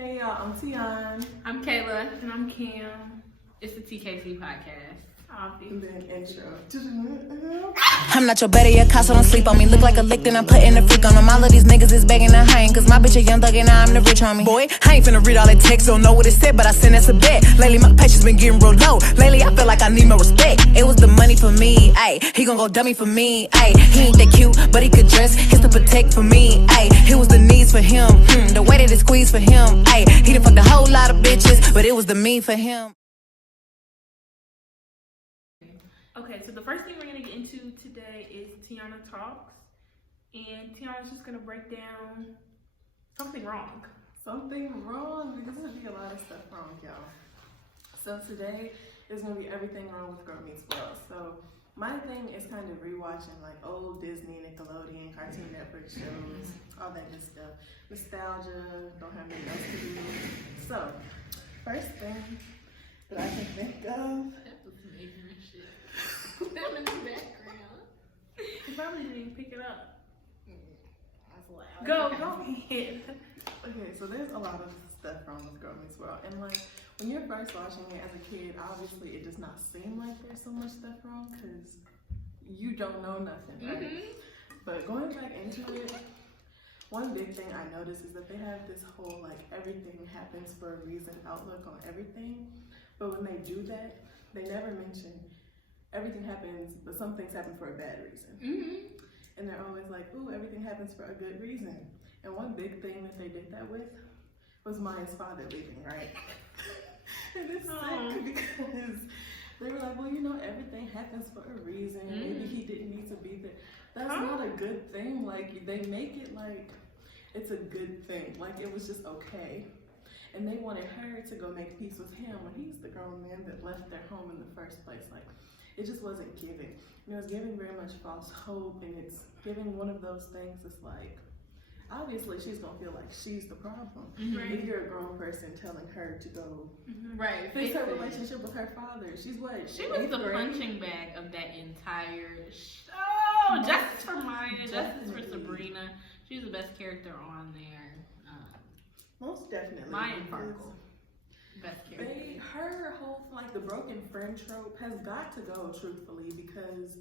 Hey y'all, I'm Tian. I'm Kayla. And I'm Kim. It's the TKC podcast. And then intro. I'm not your better, your cost, so don't sleep on me. Look like a lick, then I'm putting a freak on them. All of these niggas is begging to hang, cause my bitch a young thug and now I'm the rich homie. Boy, I ain't finna read all that text, don't know what it said, but I sent that's a bet. Lately, my patience been getting real low. Lately, I feel like I need more respect. It was the money for me, ayy. He gon' go dummy for me, ayy. He ain't that cute, but he could dress, his to protect for me, ayy. It was the needs for him, the way that it squeezed for him, ayy. He done fucked a whole lot of bitches, but it was the me for him. Okay, so the first thing we're going to get into today is Tiana Talks. And Tiana's just going to break down something wrong. Something wrong, because there's gonna be a lot of stuff wrong, y'all. So today is gonna be everything wrong with Girl Meets World. So my thing is kind of rewatching like old Disney, Nickelodeon, Cartoon Network shows, all that good stuff. Nostalgia, don't have anything else to do. So, first thing that I can think of. That was some ignorant shit. Them in the background. You probably didn't even pick it up. That's loud. Go ahead. Okay, so there's a lot of stuff wrong with Girl Meets World. And like, when you're first watching it as a kid, obviously it does not seem like there's so much stuff wrong because you don't know nothing, right? Mm-hmm. But going back into it, one big thing I noticed is that they have this whole like everything happens for a reason outlook on everything. But when they do that, they never mention everything happens, but some things happen for a bad reason. Mm-hmm. And they're always like, ooh, everything happens for a good reason. And one big thing that they did that with was Maya's father leaving, right? And it's sick because they were like, well, you know, everything happens for a reason. Maybe he didn't need to be there. That's not a good thing. Like, they make it like it's a good thing. Like, it was just okay. And they wanted her to go make peace with him when he's the grown man that left their home in the first place. Like, it just wasn't giving. You know, it's giving very much false hope, and it's giving one of those things that's like, obviously she's gonna feel like she's the problem. Mm-hmm. If you're a grown person telling her to go fix her relationship with her father. She was the punching bag of that entire show. Justice for Maya, justice for Sabrina. She's the best character on there. Most definitely. Maya and Farkle. Best character. Her whole, like, the broken friend trope has got to go, truthfully, because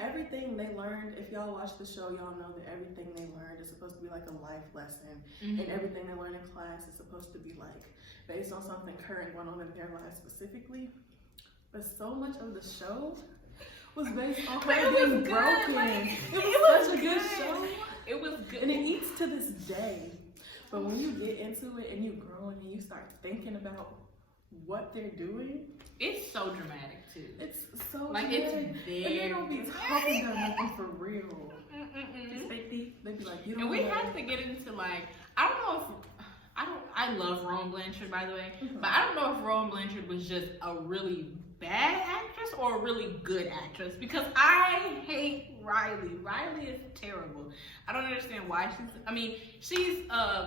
everything they learned, if y'all watch the show, y'all know that everything they learned is supposed to be like a life lesson. Mm-hmm. And everything they learn in class is supposed to be like based on something current going on in their lives specifically. But so much of the show was based on her being broken. Like, it was such a good show. It was good. And it eats to this day. But when you get into it and you grow and you start thinking about what they're doing, it's so dramatic too. It's so like dramatic. It's very. And they don't be talking about nothing for real. They be like, you don't. And we have to get into like, I love Rowan Blanchard, by the way, but I don't know if Rowan Blanchard was just a really bad actress or a really good actress, because I hate Riley. Riley is terrible. I don't understand why she's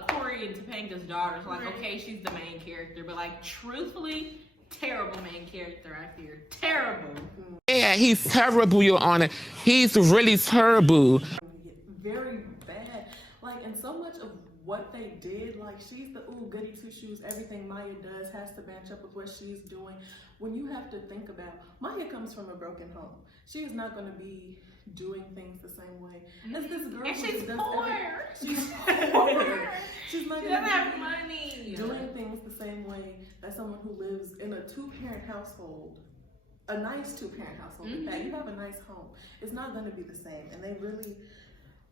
Corey and Topanga's daughter, so like, okay, she's the main character, but like, truthfully, terrible main character out here. Terrible. Yeah, he's terrible, Your Honor. He's really terrible. Very bad. Like, and so much of what they did, like, she's the ooh goody two shoes. Everything Maya does has to match up with what she's doing. When you have to think about, Maya comes from a broken home. She is not going to be doing things the same way as this girl. And she's poor. She's poor. She doesn't have money. Doing things the same way as someone who lives in a two-parent household, a nice two-parent household. In fact, you have a nice home. It's not going to be the same. And they really,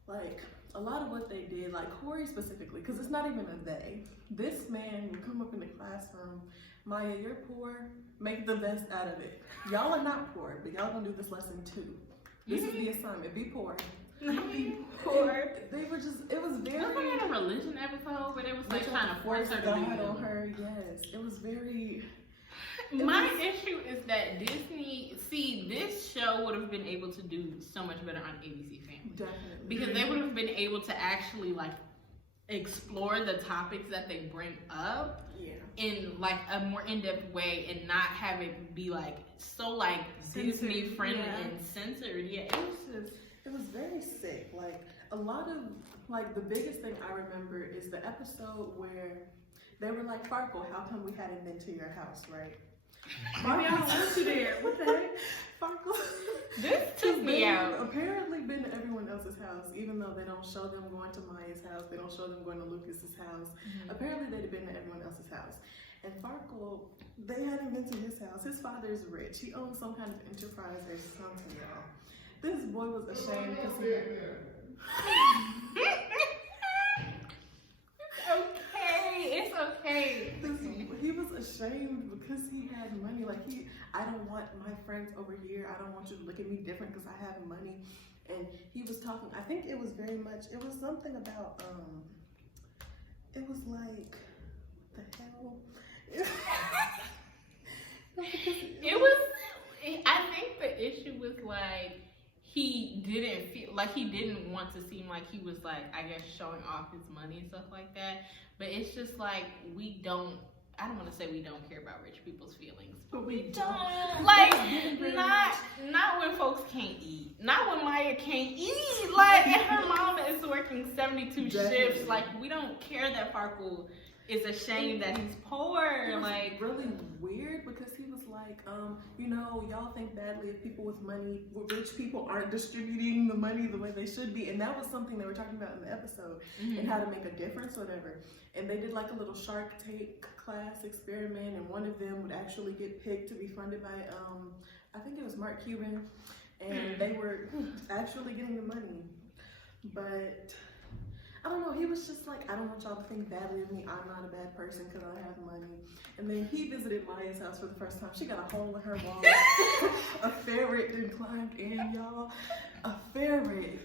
like, a lot of what they did, like Corey specifically, because it's not even a they. This man will come up in the classroom, Maya, you're poor, make the best out of it. Y'all are not poor, but y'all gonna do this lesson too. This is the assignment, be poor. Be poor. They were just, it was very... Wasn't it a religion episode, but it was like trying to force her to do on her, yes. It was very... My issue is that Disney, this show would have been able to do so much better on ABC Family. Definitely. Because they would have been able to actually like explore the topics that they bring up in like a more in-depth way and not have it be like so like Disney friendly and censored. Yeah, it was very sick. Like a lot of like the biggest thing I remember is the episode where they were like, Farkle, how come we hadn't been to your house, right? Maybe I went to there. What the heck? Farkle. This took me out. Apparently been to everyone else's house, even though they don't show them going to Maya's house, they don't show them going to Lucas's house. Apparently they'd been to everyone else's house. And Farkle, they hadn't been to his house. His father's rich. He owns some kind of enterprise or something, y'all. This boy was ashamed because he had It's okay. he was ashamed because he had money. Like I don't want my friends over here. I don't want you to look at me different because I have money. And he was talking. I think it was very much. It was something about. It was like the hell. It was. I think the issue was like he didn't feel like he didn't want to seem like he was like, I guess, showing off his money and stuff like that. But it's just like I don't want to say we don't care about rich people's feelings, But we don't. like not when folks can't eat, not when Maya can't eat. Like, and her mom is working 72 shifts. Like, we don't care that Farkle is ashamed that he's poor. It was like, really weird because he was like, you know, y'all think badly of people with money. Rich people aren't distributing the money the way they should be, and that was something they were talking about in the episode and how to make a difference, whatever. And they did like a little Shark Tank class experiment, and one of them would actually get picked to be funded by, I think it was Mark Cuban, and they were actually getting the money, but. I don't know, he was just like, I don't want y'all to think badly of me. I'm not a bad person because I have money. And then he visited Maya's house for the first time. She got a hole in her wall. A ferret then climbed in, y'all. A ferret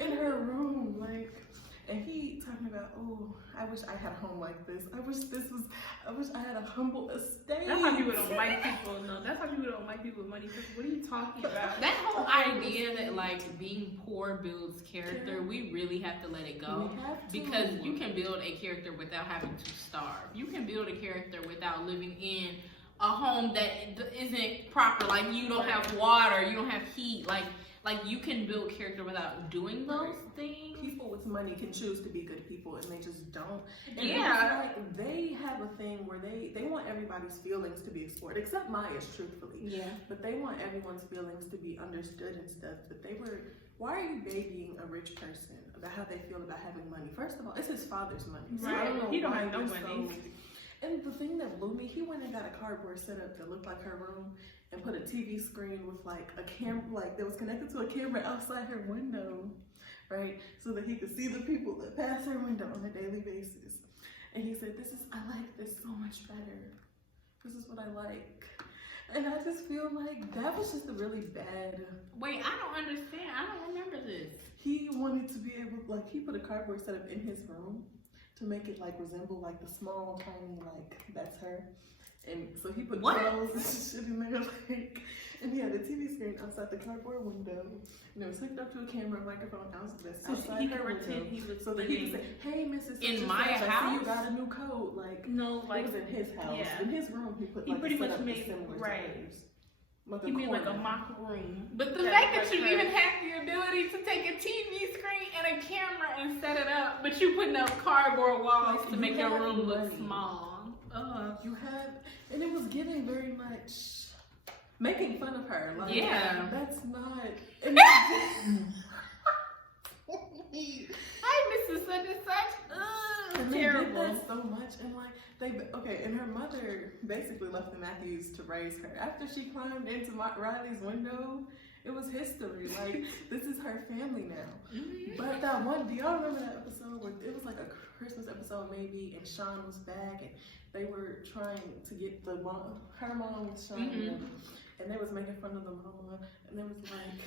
in her room, like. And he talking about, oh, I wish I had a home like this. I wish I had a humble estate. That's how people don't like people. No, that's how people don't like people with money. What are you talking about? that whole idea that like being poor builds character, we really have to let it go. We have to. Because you can build a character without having to starve. You can build a character without living in a home that isn't proper. Like, you don't have water, you don't have heat. Like you can build character without doing those things. People with money can choose to be good people, and they just don't. And Yeah. it's like they have a thing where they want everybody's feelings to be explored, except Maya's, truthfully. Yeah. But they want everyone's feelings to be understood and stuff. But why are you babying a rich person about how they feel about having money? First of all, it's his father's money. So I don't know He don't why have no you're money. And the thing that blew me, he went and got a cardboard setup that looked like her room and put a TV screen with like a camera, like that was connected to a camera outside her window, right? So that he could see the people that pass her window on a daily basis. And he said, I like this so much better. This is what I like. And I just feel like that was just a really bad. Wait, I don't understand. I don't remember this. He wanted to be able, like, he put a cardboard setup in his room to make it like resemble like the small, tiny, like, that's her. And so he put clothes and shit in there, like, and he had a TV screen outside the cardboard window. And it was hooked up to a camera, microphone outside he her could window. pretend he was So that he could say, hey, Mrs. In my I see house? you got a new coat. Like, No, like, it was in his house. yeah. In his room, he put He like pretty a much setup made- similar right. to hers. Like he made like a corner. mock room. But the Yeah, fact that like you her. even have the ability to take a TV screen and a camera and set it up, but you putting up cardboard walls Like, to you make your have room look money. small. You have, and it was giving very much making fun of her. Like, Yeah. that's not. Hi, Mrs. Such and Such. And they Terrible. did that so much, and like and her mother basically left the Matthews to raise her. After she climbed into Riley's window, it was history. Like, this is her family now. But that one, do y'all remember that episode where it was like a Christmas episode maybe, and Sean was back, and they were trying to get her mom with Sean, and they was making fun of the mama, and they was like,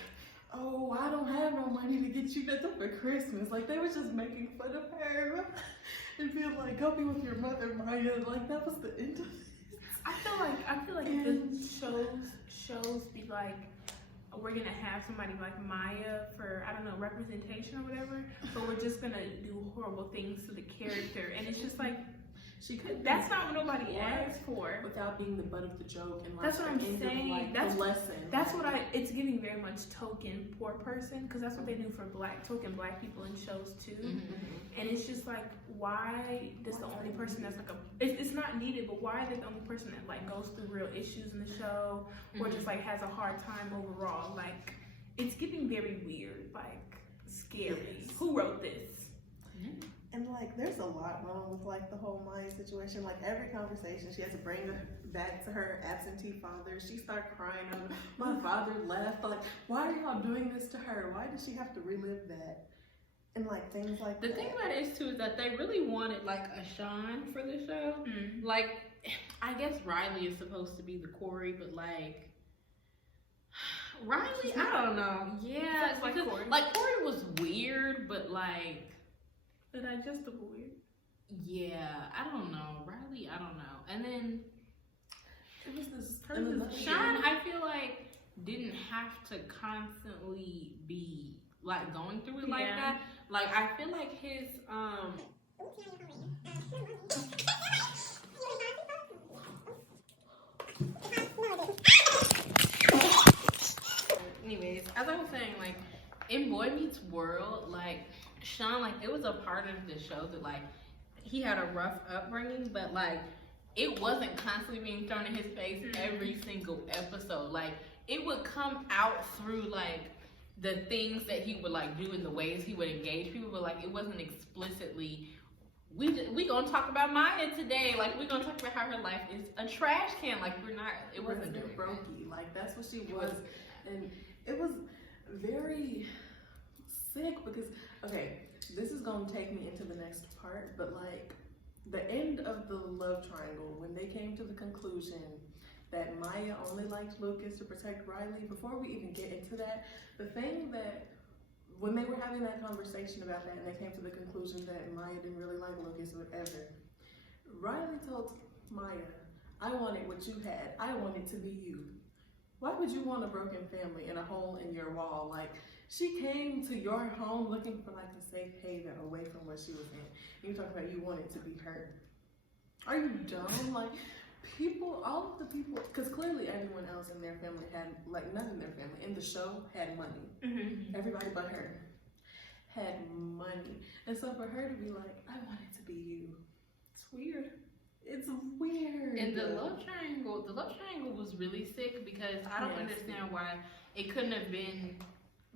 oh, I don't have no money to get you nothing for Christmas. Like, they were just making fun of her and being like, go be with your mother, Maya. Like, that was the end of it. I feel like the shows be like, we're gonna have somebody like Maya for, I don't know, representation or whatever, but we're just gonna do horrible things to the character, and it's just like, She could. That's not what nobody asked for. Without being the butt of the joke and like That's what I'm the end of, saying. like, That's the lesson. That's what it's giving very much token poor person, because that's what they do for token black people in shows too. And it's just like, why does the only person that's like it's not needed, but why are they the only person that like goes through real issues in the show, or just like has a hard time overall? Like, it's getting very weird, like scary. Yes. Who wrote this? And like, there's a lot wrong with like the whole Maya situation. Like every conversation, she has to bring it back to her absentee father. She started crying. My father left. Like, why are y'all doing this to her? Why did she have to relive that? And like things like the thing about it is too is that they really wanted like a Sean for the show. Like, I guess Riley is supposed to be the Corey, but like Riley, I don't know. Yeah, it's like Corey. Like Corey was weird, but like. The digestible weird. Yeah, I don't know. Riley, I don't know. And then it was this Sean, I feel like didn't have to constantly be like going through it like that. Like I feel like his anyways, as I was saying, like in Boy Meets World, like Sean, like it was a part of the show that like he had a rough upbringing, but like it wasn't constantly being thrown in his face every single episode. Like it would come out through like the things that he would like do and the ways he would engage people, but like it wasn't explicitly. We gonna talk about Maya today. Like we gonna talk about how her life is a trash can. Like we're not. It wasn't doing brokey. Like that's what she was, and it was very sick because. Okay, this is gonna take me into the next part, but like the end of the love triangle, when they came to the conclusion that Maya only liked Lucas to protect Riley, before we even get into that, the thing that when they were having that conversation about that and they came to the conclusion that Maya didn't really like Lucas or whatever, Riley told Maya, I wanted what you had, I wanted to be you. Why would you want a broken family and a hole in your wall? Like, she came to your home looking for like a safe haven away from what she was in. You talk about you wanted to be her. Are you dumb? Like people, all of the people, because clearly everyone else in their family had, like none in their family, in the show had money. Everybody but her had money. And so for her to be like, I wanted to be you. It's weird. It's weird. And the love triangle was really sick because I don't understand why it couldn't have been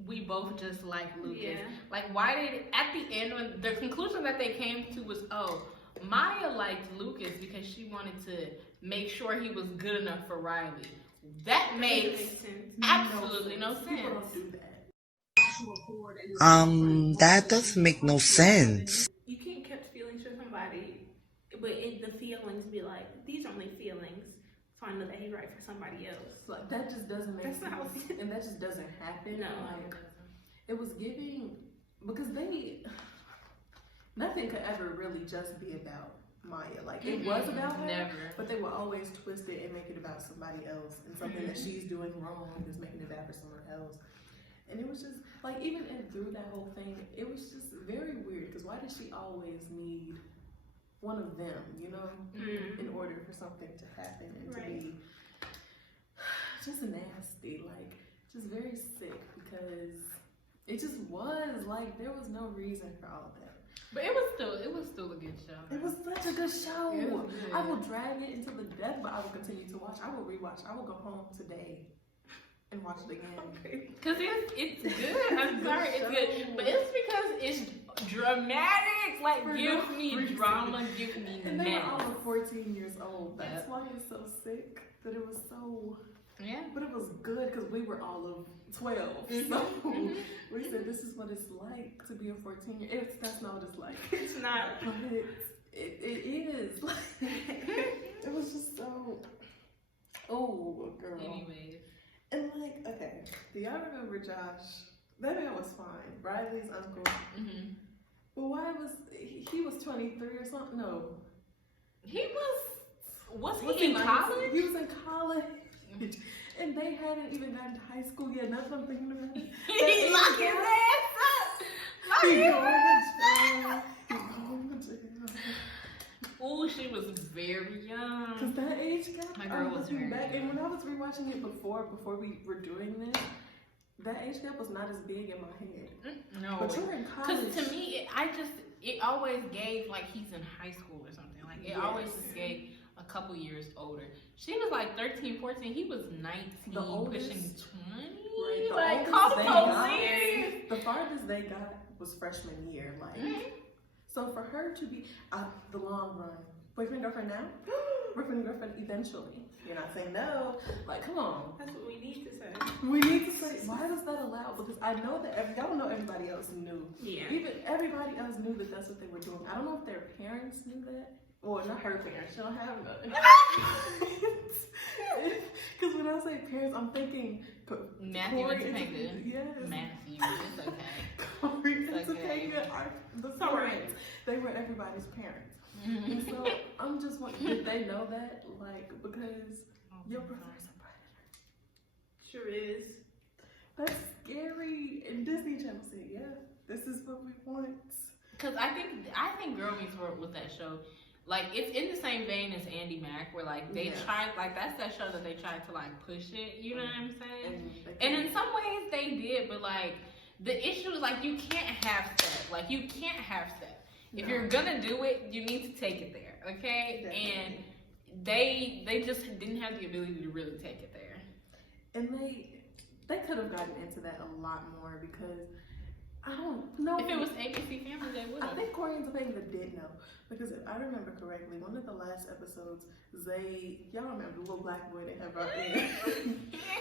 we both just like Lucas. Yeah. Like why did at the end when the conclusion that they came to was Maya liked Lucas because she wanted to make sure he was good enough for Riley. That makes absolutely no sense. People don't do that. That doesn't make no sense. You can't catch feelings for somebody, but the feelings be like, these are only feelings, so I know that he's right for somebody else. Like that just doesn't make sense. And that just doesn't happen. No. Like it was giving because nothing could ever really just be about Maya. Like it was about her, but they would always twist it and make it about somebody else and something that she's doing wrong is making it bad for someone else. And it was just like even through that whole thing, it was just very weird because why does she always need one of them, you know, in order for something to happen and to be just nasty, like just very sick because it just was like there was no reason for all of that. But it was still a good show. It was such a good show. I will drag it into the death, but I will continue to watch. I will rewatch. I will go home today and watch it again. Because it's good. I'm sorry, it's good. But it's because it's dramatic. Like, give me drama, give me and they mess. were all 14 years old. That's why it's so sick that it was so... Yeah. But it was good because we were all of 12. So we said this is what it's like to be a 14-year-old. That's not what it's like. It's not. But it is. It was just so... Oh, girl. Anyways. And like, okay, do y'all remember Josh? That man was fine. Riley's uncle. But why was he was 23 or something? No. He was he in college? He was in college. And they hadn't even gotten to high school yet. That's what I'm thinking about. He locked his ass up. He going to jail. Ooh, she was very young. Cause that age gap. My girl was very back, young. and when I was rewatching it before we were doing this, that age gap was not as big in my head. No, But you're in college. because to me, it always gave like he's in high school or something. Like it always just gave a couple years older. She was like 13, 14. He was 19, pushing 20. Right, Like, call the police. The farthest they got was freshman year. Like, so for her to be the long run, boyfriend girlfriend now, boyfriend girlfriend eventually. You're not saying no. Like, come on. That's what we need to say. We need to say, why was that allowed? Because I know that y'all know everybody else knew. Yeah. Even everybody else knew that that's what they were doing. I don't know if their parents knew that. Well, not her parents. She don't have none. Because when I say parents, I'm thinking Matthew and Corey Topanga. Yes. Matthew, it's okay. Corey and It's okay. Topanga are the parents. They were everybody's parents. And so I'm just wondering, did they know that? Like, because your brother's a predator. Sure is. That's scary. And Disney Channel said, yeah, this is what we want. Because I think Girl Meets World was that show. Like, it's in the same vein as Andy Mack, where like they tried, like that's that show that they tried to like push it. You know what I'm saying? And in some ways they did, but like the issue is like you can't have sex. Like you can't have sex. If you're gonna do it, you need to take it there, okay? Definitely. And they just didn't have the ability to really take it there. And they could have gotten into that a lot more because I don't know. If it was ABC Family, they would have. I think Corey and Topanga did know because if I remember correctly, one of the last episodes, y'all remember the little black boy they have out there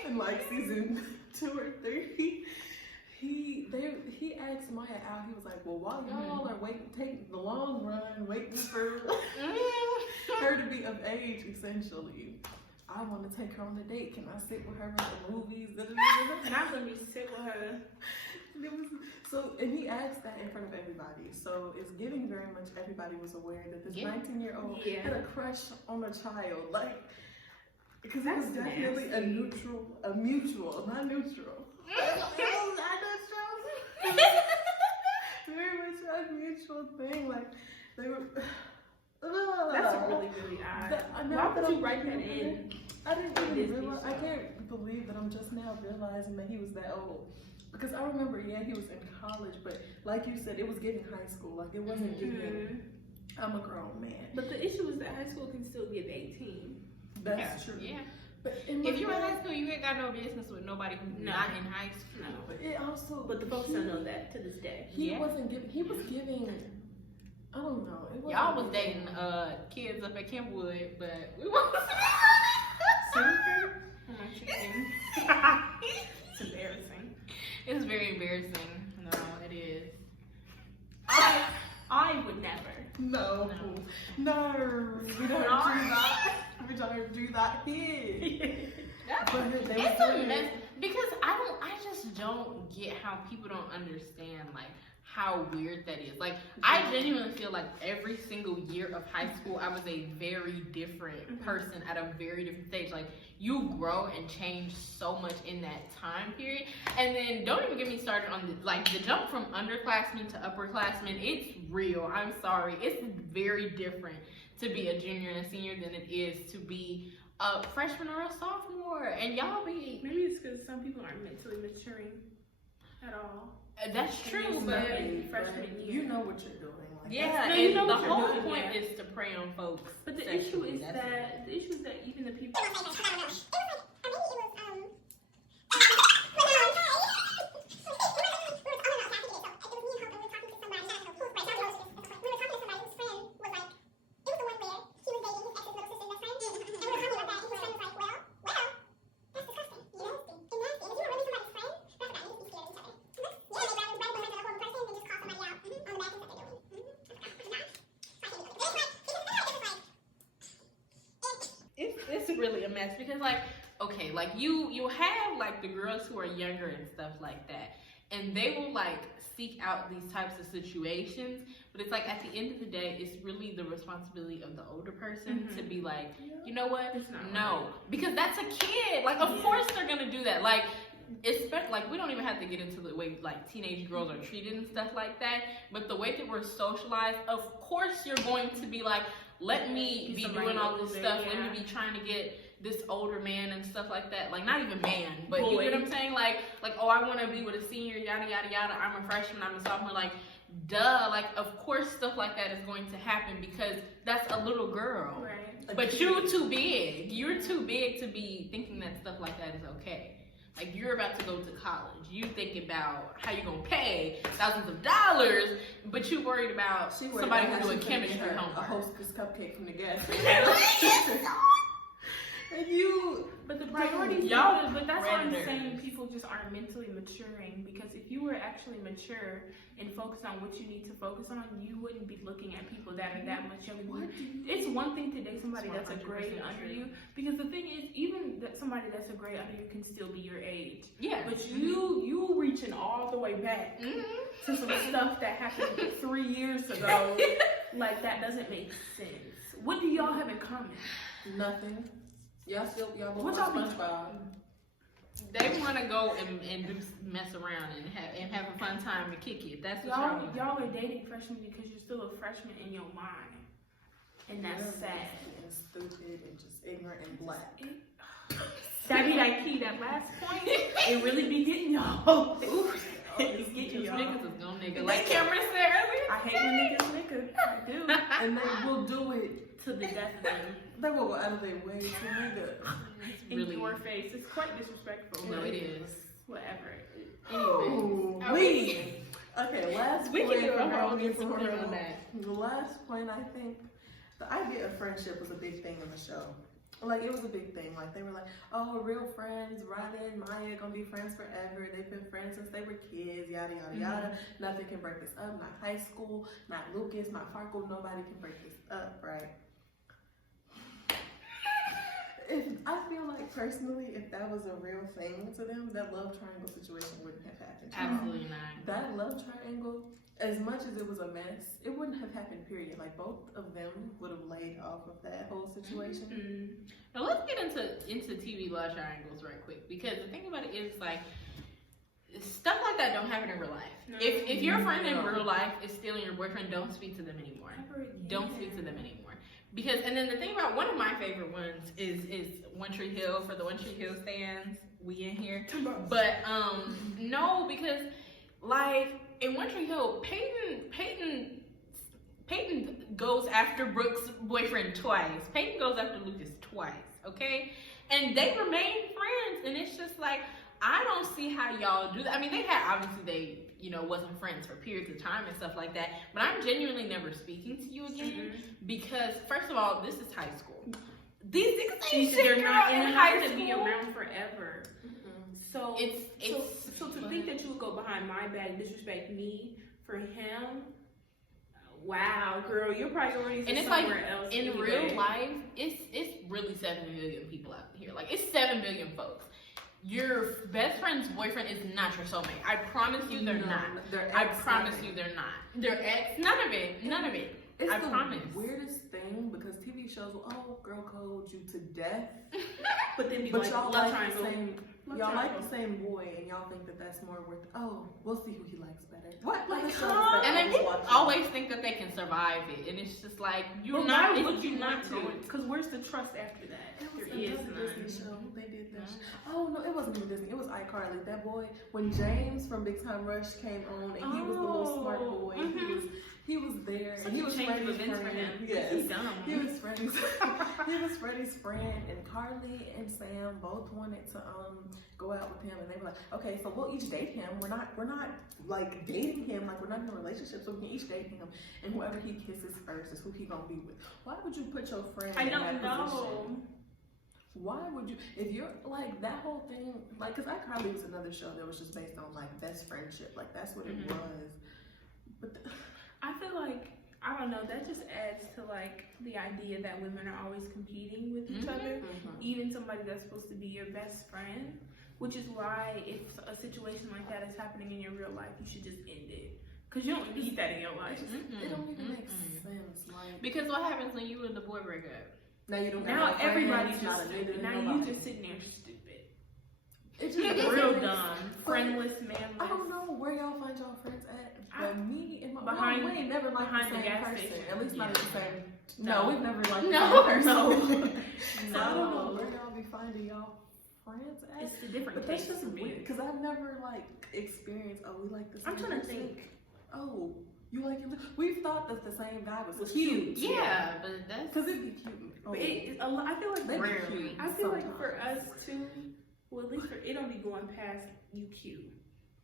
in like season 2 or 3. He asked Maya out. He was like, well, while y'all are waiting, take the long run, waiting for her to be of age, essentially. I want to take her on a date. Can I sit with her at the movies? And I'm gonna be sit with her. And he asked that in front of everybody. So it's giving very much everybody was aware that this 19-year-old had a crush on a child. Like, because it was definitely a mutual, not neutral. Very much a mutual thing. Like, they were. That's really, really odd. Why would you write that in? I didn't even realize. I can't believe that I'm just now realizing that he was that old. Because I remember, he was in college, but like you said, it was getting high school. Like, it wasn't giving, I'm a grown man. But the issue is that high school can still give 18. That's true. Yeah. But if you're in high school, you ain't got no business with nobody who's not in high school. No. But it also. But the folks don't know that to this day. He wasn't giving. He was giving. I don't know. Y'all was dating kids up at Kentwood, but we won't. It's embarrassing. It's very embarrassing. No, it is. I would never. No. We don't do that. We don't do that here. It's a mess because I just don't get how people don't understand like how weird that is. Like I genuinely feel like every single year of high school I was a very different person at a very different stage. Like you grow and change so much in that time period. And then don't even get me started on the jump from underclassmen to upperclassmen. It's real. I'm sorry. It's very different to be a junior and a senior than it is to be a freshman or a sophomore. And y'all be... Maybe it's because some people aren't mentally maturing at all. That's true, but freshman year. You know what you're doing. Like, and the whole point is to prey on folks. But the issue is that even the people... It's really a mess because you have like the girls who are younger and stuff like that, and they will like seek out these types of situations, but it's like at the end of the day it's really the responsibility of the older person to be like, you know what, because that's a kid. Like of course they're gonna do that. Like especially like we don't even have to get into the way like teenage girls are treated and stuff like that, but the way that we're socialized, of course you're going to be like, let me be somebody doing all this older, stuff. yeah. Let me be trying to get this older man and stuff like that. Like, not even man, but Boy. you get what I'm saying? Like, oh, I want to be with a senior, yada, yada, yada. I'm a freshman, I'm a sophomore. Like, duh. Like, of course stuff like that is going to happen because that's a little girl. Right. But you're too big. You're too big to be thinking that stuff like that is okay. Like, you're about to go to college. You think about how you're going to pay thousands of dollars, but you're worried about somebody who's doing chemistry a homework. Hostess cupcake from the gas station. And you, But the priorities, Y'all but that's why I'm predators. saying people just aren't mentally maturing, because if you were actually mature and focused on what you need to focus on, you wouldn't be looking at people that are that much younger than you. It's one thing to date somebody that's a grade under you, because the thing is, even that somebody that's a grade under you can still be your age. Yeah. But you reaching all the way back to some stuff that happened 3 years ago, like that doesn't make sense. What do y'all have in common? nothing. Y'all What watch y'all be- SpongeBob. They want to go and do mess around and have a fun time and kick it. That's what Y'all are dating freshmen because you're still a freshman in your mind, and that's You're sad. nasty and stupid and just ignorant and black. That be that key, that last point, it really be getting y'all. It's getting y'all. Niggas is gonna nigga. Like Cameron said earlier. I hate when niggas nigga. I do. And they will do it. To the death of them. They will go out of their way to nigga. In Really. your face. It's quite disrespectful. No, but it is. Whatever. Ooh, Anyway. Okay, last We point. can do a whole before we get to discipline her- on that. The last point, I think, the idea of friendship was a big thing in the show. Like, it was a big thing. Like, they were like, oh, real friends, Riley and Maya gonna be friends forever. They've been friends since they were kids, yada, yada, yada. Nothing can break this up. Not high school, not Lucas, not Farkle. Nobody can break this up, right? I feel like, personally, if that was a real thing to them, that love triangle situation wouldn't have happened. Absolutely not. That love triangle, as much as it was a mess, it wouldn't have happened, period. Like, both of them would have laid off of that whole situation. Now let's get into TV love triangles right quick, because the thing about it is, like, stuff like that don't happen in real life. No. If your friend in real life is stealing your boyfriend, don't speak to them anymore. Never again. Don't speak to them anymore. Because, and then the thing about one of my favorite ones is One Tree Hill. For the One Tree Hill fans, we in here. But no, because like in One Tree Hill, Peyton goes after Brooke's boyfriend twice. Peyton goes after Lucas twice. Okay, and they remain friends, and it's just like, I don't see how y'all do that. I mean, they wasn't friends for periods of time and stuff like that, but I'm genuinely never speaking to you again because, first of all, this is high school. These niggas ain't shit, They're not girl, in high to school. be around forever. So It's so to think that you would go behind my back and disrespect me for him. Wow, girl, your priorities and are it's like, somewhere else. in anyway. real life, it's really 7 million people out here. Like, it's 7 million folks. Your best friend's boyfriend is not your soulmate. I promise you they're not. I promise you they're not. They're ex. None of it. It's I the promise. weirdest thing, because TV shows will, girl code you to death. But then be But like, y'all love like the triangle. same. Love Y'all like triangle. the same boy, and y'all think that that's more worth. Oh, we'll see who he likes better. What? Like, Other shows huh? that And I then was people watching. always think that they can survive it, and it's just like, you're But not. why would You're you not not to. Because where's the trust after that? It was There is another Disney none. show. They did that. Oh no, it wasn't even Disney. It was iCarly. That boy, when James from Big Time Rush came on, and he was the little smart boy. He was there, and he was Such a change of Freddie's events for friend. him. Yes, He's dumb. he was Freddie's. He was Freddie's friend, and Carly and Sam both wanted to go out with him, and they were like, okay, so we'll each date him. We're not like dating him, like we're not in a relationship, so we can each date him, and whoever he kisses first is who he gonna be with. Why would you put your friend I in don't that know. position? Why would you, if you're like that whole thing, like, because iCarly was another show that was just based on like best friendship, like that's what it was. But I feel like, I don't know, that just adds to like the idea that women are always competing with each other, even somebody that's supposed to be your best friend, which is why if a situation like that is happening in your real life, you should just end it. Because you don't need that in your life. it don't even make sense. Like, Because what happens when you and the boy break up? now you don't. Now got no everybody's friends, just not a nigga, stupid. Now you nobody. just sitting there stupid. It's just real dumb, friendless, manless. I don't know where y'all find y'all friends at, but me and my behind- we ain't never liked behind the the same gas person. station. At least not at the same. No. No, we've never liked the No, same person. no. So I don't know where y'all be finding y'all friends at. It's a different But that's case just for me. weird because I've never like experienced. Oh, we like the same. I'm trying to person. think. Oh, you like your? We've thought that the same guy was Was cute. Yeah, but that's Because it'd be cute. Oh, But I feel like they be rarely. cute. I feel like for sometimes. us too, well at least for it don't be going past you cute.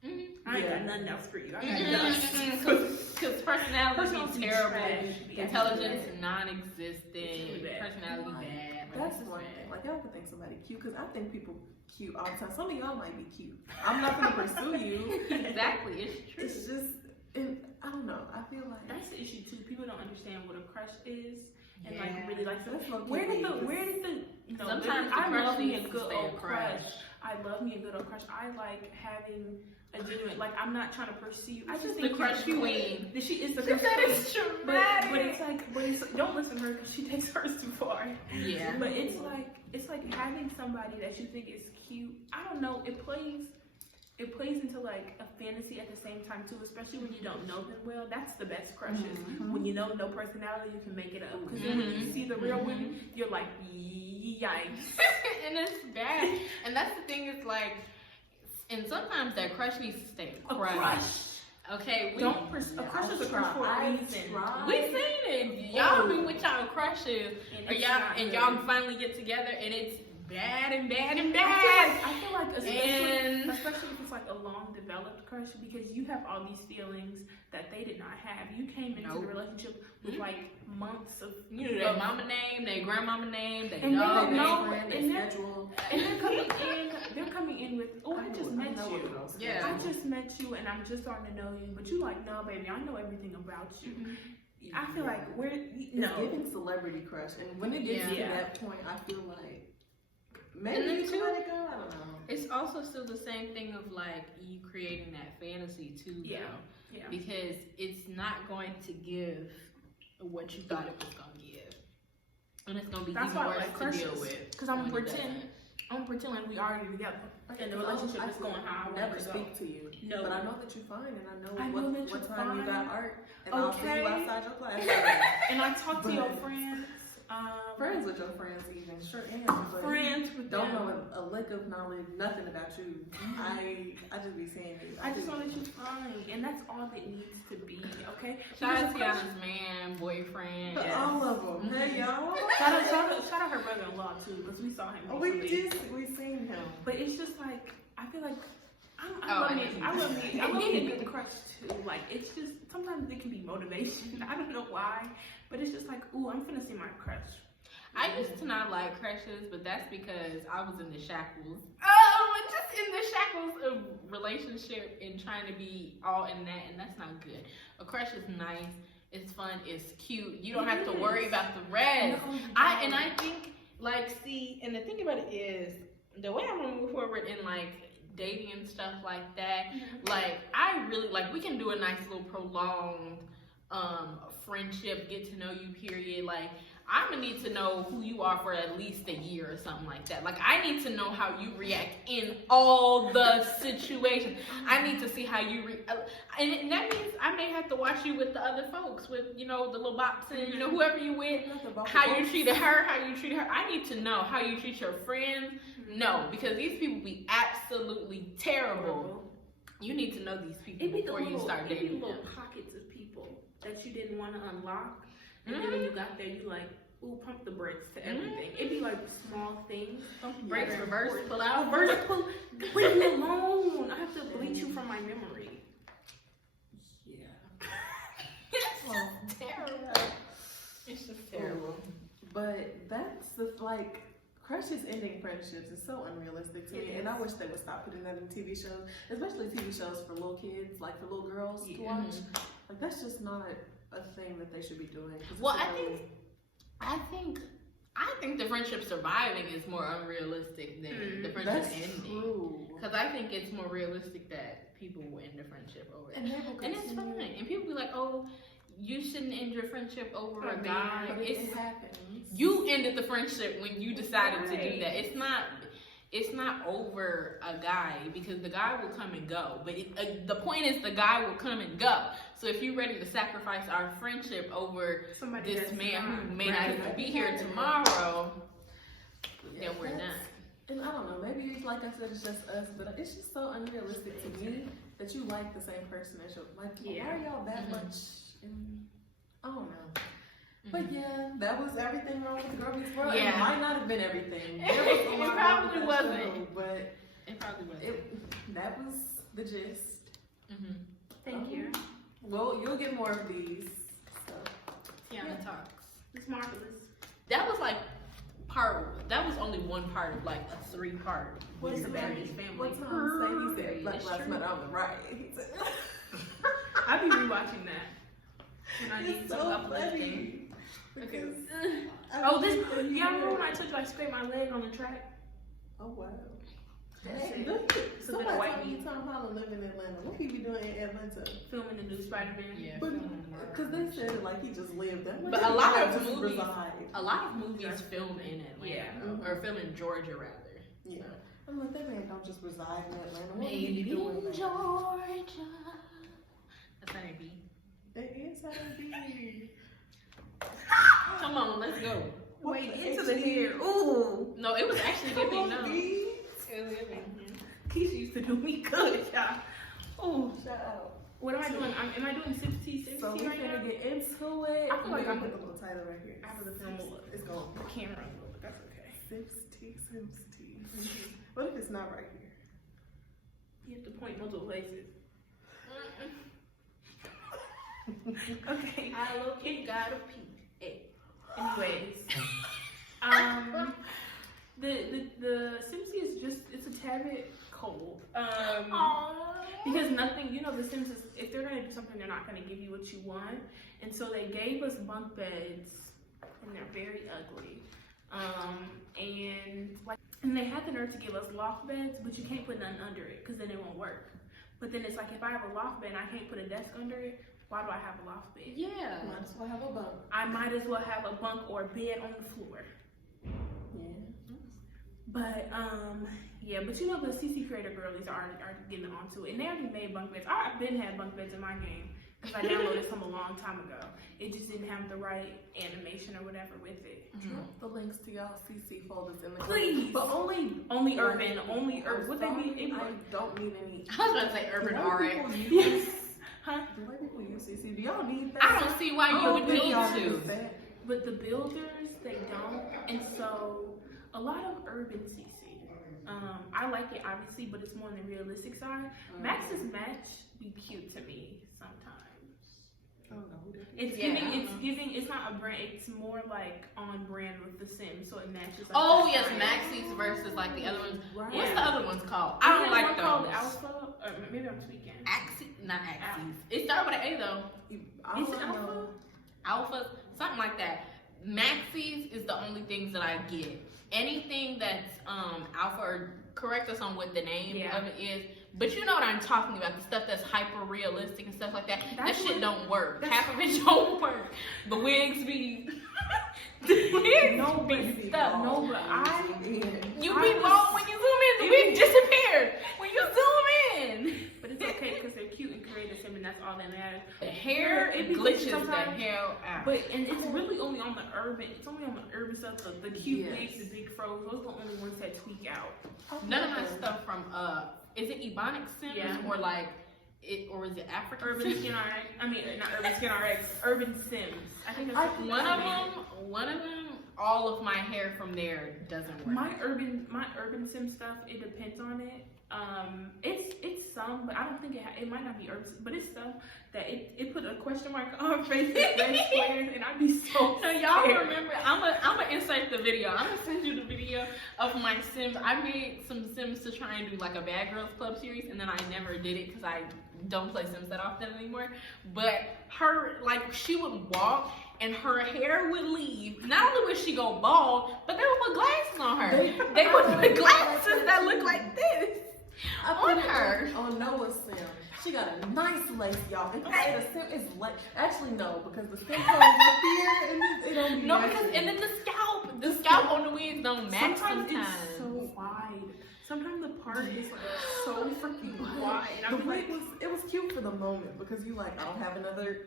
Mhm. I ain't Yeah. got nothing else for you. I got dust. Because personality Personality be terrible, trash. intelligence It's non-existent, really bad. personality bad. That's one thing. Like y'all can think somebody cute because I think people cute all the time. Some of y'all might be cute. I'm not gonna pursue you. Exactly, it's true. It's just, I don't know. I feel like That's the issue too. People don't understand what a crush is and Yeah. like really like That's low-key where did weird. the you know Sometimes the I crush love me a needs to good stay a old crush. I love me a good old crush. I like having a genuine like I'm not trying to pursue. I just the think crush you queen. She is the That crush queen. is true. But it's like don't listen to her because she takes hers too far. Yeah. But it's like having somebody that you think is cute. I don't know. It plays into like a fantasy at the same time too, especially when you don't know them well. That's the best crushes. When you know no personality, you can make it up. Because then when you see the real one, you're like, yikes. And it's bad. And that's the thing, is like, and sometimes that crush needs to stay a crush. Okay, A crush is a crush for a reason. we seen it. Y'all be with y'all crushes, And or it's y'all not and good. y'all finally get together, and it's bad and bad and bad. I feel like And- especially if it's like a long developed crush, because you have all these feelings that they did not have. You came into the relationship with like months of You know their mama name, their grandmama name, their And dog they name. don't know. friend, and their they're- schedule. and they're coming in with, oh, I just met you. Yeah. I just met you and I'm just starting to know you. But you like, no, baby, I know everything about you. I feel like It's no. giving celebrity crush, and when it gets to Yeah. that point, I feel like And maybe then you too- let it go. I don't know. It's also still the same thing of like you creating that fantasy too, Yeah. though. Yeah. Because it's not going to give what you thought it was going to give. And it's going to be That's even why I worse like to crushes. deal with. Because I'm when it pretend. doesn't. I'm pretending we already together. And the relationship is going how I want never it to go. speak to you. No. But I know that you're fine, and I know, I know that what you're time you got fine. art, and I'll see Okay. you outside your class. And I talk to your But- friends. Friends with your friends, even sure, and but Friends with don't them. know a lick of knowledge, nothing about you. I just be saying it. I just know that you're fine, and that's all it needs to be, okay? Shout out to Because Tiana's man, boyfriend. All of them. Hey y'all. shout out her brother-in-law too, because we saw him We recently. seen him. But it's just like I feel like I Oh, love I me. know. I love me. I love me a good crush too. Like it's just sometimes it can be motivation. I don't know why, but it's just like, ooh, I'm finna see my crush. I used to not like crushes, but that's because I was in the shackles. Just in the shackles of relationship and trying to be all in that, and that's not good. A crush is nice, it's fun, it's cute. You don't have to worry about the rest. I think like and the thing about it is the way I'm gonna move forward in like dating and stuff like that. Like I really like we can do a nice little prolonged friendship, get to know you period. Like I'm gonna need to know who you are for at least a year or something like that. Like I need to know how you react in all the situations. I need to see how you and that means I may have to watch you with the other folks, with the little bops and whoever you with, how you treated her, how you treated her. I need to know how you treat your friends. No, because these people be absolutely terrible. You need to know these people before you start dating them. little pockets of people that you didn't want to unlock. And then when you got there, you like, ooh, pump the brakes to everything. It'd be like small things. Brakes, reverse, pull out. Reverse, pull. Leave me alone. I have to delete you from my memory. Yeah. It's terrible. It's just terrible. But that's like crushes ending friendships is so unrealistic to me, and I wish they would stop putting that in TV shows, especially TV shows for little kids, like for little girls to watch. Like that's just not a thing that they should be doing. Well, I think the friendship surviving is more unrealistic than the friendship That's ending. true. Because I think it's more realistic that people will end a friendship over it. And it's fine. And people be like, oh, you shouldn't end your friendship over a guy. But it happens. You ended the friendship when you decided to do that. It's not, it's not over a guy, because the guy will come and go. But the point is, the guy will come and go. So if you're ready to sacrifice our friendship over Somebody this that's man who may not not even be here tomorrow, then we're done. And I don't know, maybe like I said, it's just us, but it's just so unrealistic to me that you like the same person as your like. Why are y'all that much? I don't know. But yeah, that was everything wrong with the Girl Meets World. Yeah. It might not have been everything. There was a lot It wrong probably with that wasn't. show, but It probably wasn't. that was the gist. Thank you. Well, you'll get more of these. So. Tiana Talks. It's marvelous. That was like that was only one part of like a 3-part. What's the Family family. What time say he said Black It's Lives true. Matter on the right? He said, I'll be rewatching that when I need it's some so uplifting. funny. Okay. Oh, this, y'all remember when I told you I scraped my leg on the track? Oh wow. That's Hey, it. look, It's a bit of somebody white told me meat. Tom Holland live in Atlanta. What he be doing in Atlanta? Filming the new Spider-Man. Yeah. Because they said it like he just lived there. But a lot of just movies- reside. A lot of movies film in Atlanta, Yeah. or film in Georgia rather. Yeah. I'm like, that man don't just reside in Atlanta. What Made he in doing there? Georgia. That's how it be. It is how it be. Come on, let's go. Wait, into the hair. Ooh. No, it was actually Come giving on, no. B. It was giving. Keisha used to do me good, y'all. Ooh. Shout out. What am I doing? Am I doing 60 So we're right now? gonna get into it. I feel like I'm gonna put a little title right here. After the film, It's going the camera, but that's okay. 60. What if it's not right here? You have to point multiple places. Okay. I look, it got a peek. Hey. Anyways, the Simpsons is just, it's a tad bit cold. Because nothing, you know, the Simpsons, if they're gonna do something, they're not gonna give you what you want. And so they gave us bunk beds, and they're very ugly. And they had the nerve to give us loft beds, but you can't put nothing under it because then it won't work. But then it's like, if I have a loft bed and I can't put a desk under it, why do I have a loft bed? Yeah. Might as well have a bunk. I might as well have a bunk or a bed on the floor. Yeah. But yeah, but you know the CC Creator girlies are getting onto it, and they already made bunk beds. I've been had bunk beds in my game because I downloaded some a long time ago. It just didn't have the right animation or whatever with it. Drop the links to y'all CC folders in the Please. But only Urban. What they mean? I don't need any. I was about to say Urban Do white RX. people use- Yes. Huh? Do white people use CC? Do y'all need that? I don't see why you would think need y'all to. that. But the builders, they don't, and so a lot of urban CC. I like it obviously, but it's more on the realistic side. Max's match be cute to me sometimes. I don't know who that is. It's Yeah. giving. It's not a brand. It's more like on brand with The Sims, so it matches. Like Oh the yes, style. Maxie's versus like the other ones. Right. What's the other ones called? Isn't I don't there like one called those. Alpha, or maybe I'm tweaking. Not Axes. It started with an A though. I Is it don't Alpha? know. Alpha, something like that. Maxie's is the only things that I get. Anything that's alpha, or correct us on what the name Yeah. of it is. But you know what I'm talking about, the stuff that's hyper realistic and stuff like that. That's that shit what- don't work. that's- Half of it don't work. The wigs be the wigs No, but be stuff. no, but You I be was- bald when you zoom in, the wig disappear when you zoom in. But it's okay because they're cute and creative, and that's all that matters. The hair It be glitches the sometimes- hell out. But and it's really only on the urban. It's only on the urban stuff. The cute Yes. wigs, the big fros. Those are the only ones that tweak out. None of my stuff from is it Ebonic Sims Yeah. or like it, or is it African Urban Sims? Skin RX. I mean, not Urban Skin RX. Urban Sims. I think that's I- One of them, all of my hair from there doesn't work. My urban sim stuff. It depends on it. It's some, but I don't think it might not be urban, but it's stuff that it put a question mark on Facebook red squares, and I'd be so. So y'all scared. remember? I'm gonna insert the video. I'm gonna send you the video of my Sims. I made some Sims to try and do like a Bad Girls Club series, and then I never did it because I don't play Sims that often anymore. But her, like, she would walk and her hair would leave. Not only would she go bald, but they would put glasses on her. They would put glasses that look like this on her. On Noah's Sim. She got a nice lace, y'all. And the Sim is like, actually no, because the Sim goes up here and it don't be No, matching. because and then the scalp on the wigs don't match Sometimes sometimes. it's so wide. Sometimes the part is like so freaking wide. The wig was cute for the moment because you like, I don't have another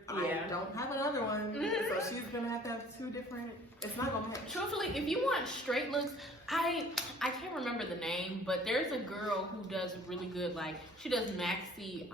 one. So she's gonna have two different. It's not gonna match. Truthfully, if you want straight looks, I can't remember the name, but there's a girl who does really good. Like she does maxi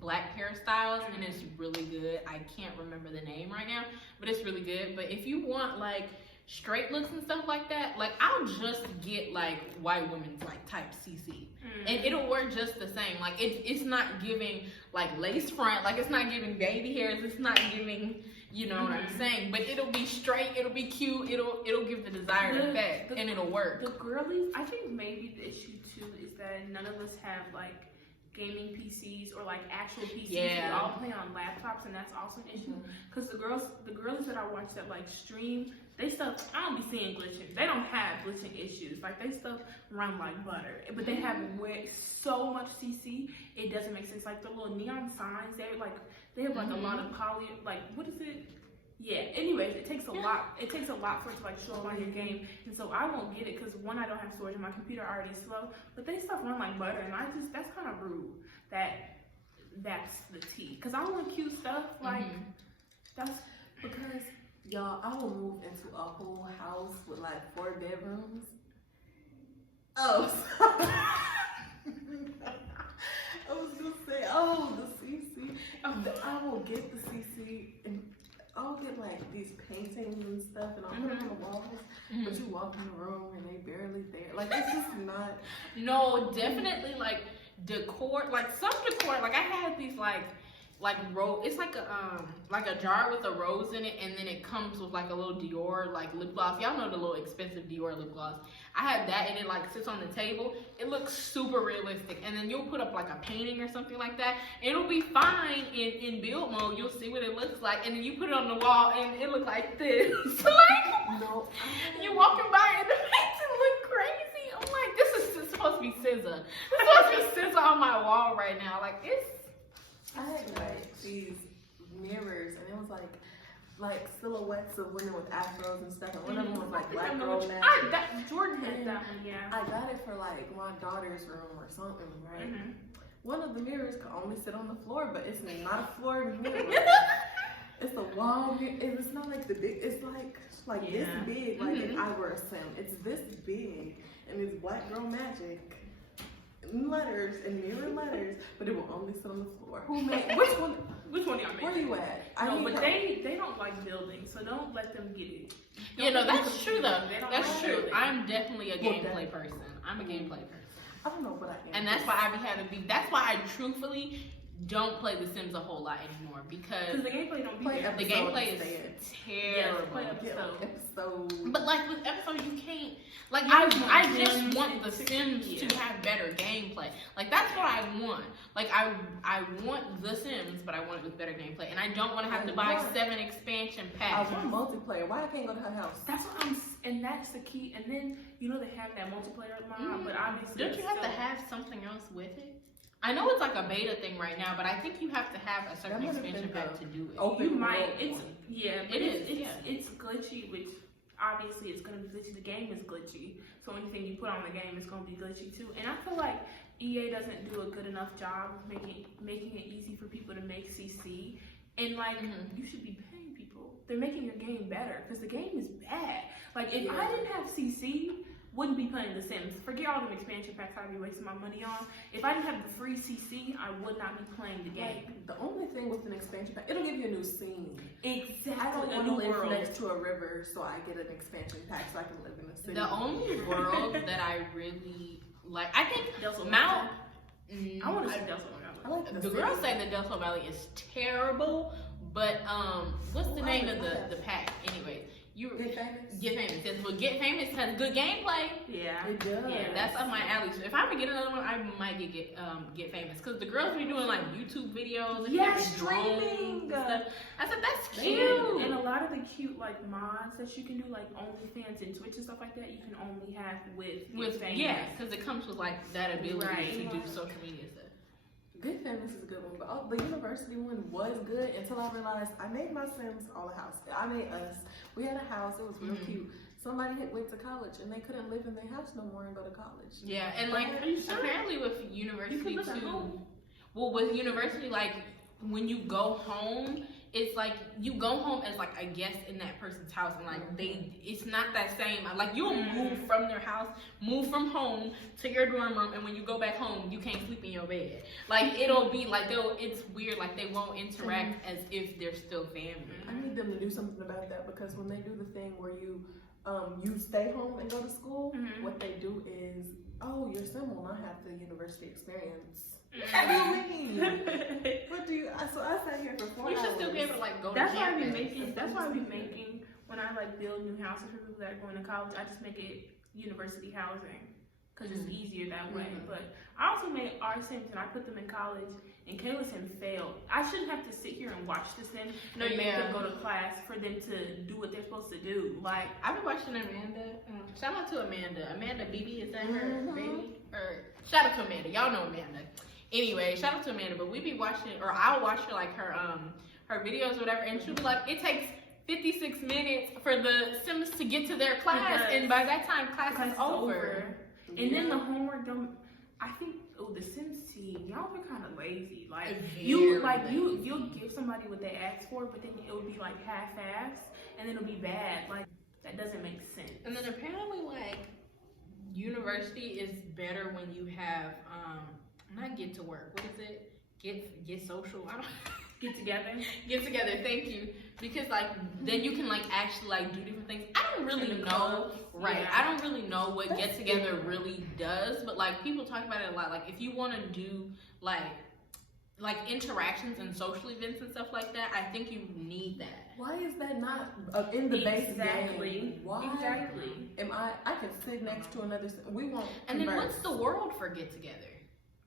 black hairstyles, and it's really good. I can't remember the name right now, but it's really good. But if you want like straight looks and stuff like that, like I'll just get like white women's like type CC, and it'll work just the same. Like it's not giving like lace front, like it's not giving baby hairs, it's not giving, you know what I'm saying, but it'll be straight, it'll be cute, it'll give the desired effect, and it'll work. The girlies, I think maybe the issue too is that none of us have like gaming PCs or like actual PCs. Yeah. We all play on laptops, and that's also an issue because the girlies that I watch that like stream, they stuff, I don't be seeing glitching. They don't have glitching issues. Like they stuff run like butter, but they have so much CC, it doesn't make sense. Like the little neon signs, they have like a lot of poly, like what is it? Yeah. Anyways, it takes a lot. It takes a lot for it to like show up on your game, and so I won't get it because one, I don't have storage, and my computer already slow. But they stuff run like butter, and that's kind of rude. That's the tea. Because I want cute stuff. Like that's Because y'all, I will move into a whole house with like 4 bedrooms. Oh, sorry. I was gonna say, the CC. I will get the CC and I'll get like these paintings and stuff, and I'll put them on the walls. But you walk in the room and they barely there. Like it's just not. No, definitely like decor, like some decor. Like I had these like rose. It's like a jar with a rose in it, and then it comes with like a little Dior like lip gloss. Y'all know the little expensive Dior lip gloss. I had that, and it like sits on the table. It looks super realistic, and then you'll put up like a painting or something like that. It'll be fine in build mode. You'll see what it looks like, and then you put it on the wall, and it looks like this. Like No. you walking by, and it makes it look crazy. I'm like, this is supposed to be SZA. It's supposed to be SZA on my wall right now. Like it's. I had like these mirrors, and it was like silhouettes of women with afros and stuff, and one of them was like black girl magic. Jordan had that one, yeah. I got it for like my daughter's room or something, right? One of the mirrors could only sit on the floor, but it's not a floor mirror. It's a wall mirror. It's not like the big. It's like this big. Like if I were a sim, it's this big, and it's black girl magic. Letters and mirror letters, but it will only sit on the floor. Who made which one? Which one y'all made? Where you at? No, but they don't like building, so don't let them get it. Yeah, no, that's true though. That's like true. building. I'm definitely a gameplay person. I'm a gameplay person. I don't know, but I am. And that's why I be having. That's why I truthfully don't play The Sims a whole lot anymore because the gameplay don't be Play there. the gameplay is terrible. Play episode. But like with episodes, you can't. Like I just want The Sims to have better gameplay. Like that's what I want. Like I want The Sims, but I want it with better gameplay, and I don't want to have to buy 7 expansion packs. I want multiplayer. Why I can't go to her house? That's what and that's the key. And then they have that multiplayer line, but obviously don't you have to have something else with it? I know it's like a beta thing right now, but I think you have to have a certain expansion pack to do it. You might. It's glitchy, which obviously it's gonna be glitchy. The game is glitchy, so anything you put on the game is gonna be glitchy too. And I feel like EA doesn't do a good enough job of making it easy for people to make CC. And like you should be paying people. They're making your game better because the game is bad. Like if I didn't have CC, wouldn't be playing The Sims. Forget all the expansion packs I'd be wasting my money on. If I didn't have the free CC, I would not be playing the game. Like, the only thing with an expansion pack, it'll give you a new scene. Exactly. I don't a want new to live world. next to a river, so I get an expansion pack so I can live in the city. The only world that I really like, I think Delta Mount. I want to see Delta Valley. I like The girls say the Delta Valley is terrible, but what's the name of the pack? Anyway, Get Famous? Get Famous. Yes, well, Get Famous has good gameplay. Yeah. It does. Yeah, that's up my alley. So if I ever get another one, I might get Famous because the girls be doing like YouTube videos and streaming stuff. I said that's cute. And a lot of the cute like mods that you can do, like OnlyFans and Twitch and stuff like that, you can only have with Famous. Yeah, because it comes with like that ability to do social media stuff. Good Famous is a good one, but the university one was good until I realized I made my Sims all a house. I made us. We had a house. It was real cute. somebody went to college and they couldn't live in their house no more and go to college. Yeah, and like apparently with university too. Well, with university, like when you go home, it's like you go home as like a guest in that person's house, and like it's not that same. Like you'll move from their house, move from home to your dorm room, and when you go back home, you can't sleep in your bed. Like it'll be like it's weird. Like they won't interact as if they're still family. I need them to do something about that, because when they do the thing where you stay home and go to school, what they do is, oh, your son will not have the university experience. What do you mean? What do you? So I sat here for 4 hours. You should still be able to like go. That's to why I campus. be making. That's why I be making when I like build new houses for people that are going to college. I just make it university housing because it's easier that way. But I also made our Sims and I put them in college. And Kayla Sim failed. I shouldn't have to sit here and watch the Sim and make them go to class for them to do what they're supposed to do. Like I've been watching Amanda. Shout out to Amanda. Amanda BB, is that her baby? Or shout out to Amanda. Y'all know Amanda. Anyway, shout out to Amanda. But we be watching, or I'll watch her like her videos or whatever, and she'll be like, it takes 56 minutes for the Sims to get to their class, and by that time class is over. And then the homework don't. I think the Sims team, y'all are kind of lazy. Like you'll give somebody what they ask for, but then it'll be like half-assed, and then it'll be bad. Like that doesn't make sense. And then apparently, like university is better when you have not get to work. What is it? Get social. I don't. Get together. Get together. Thank you. Because like then you can like actually like do different things. I don't really know. Right. Yeah. I don't really know what get together really does, but like people talk about it a lot. Like if you want to do like interactions and social events and stuff like that, I think you need that. Why is that not in the base game? Why? Exactly. I can sit next to another. We won't. And then what's the world for get together?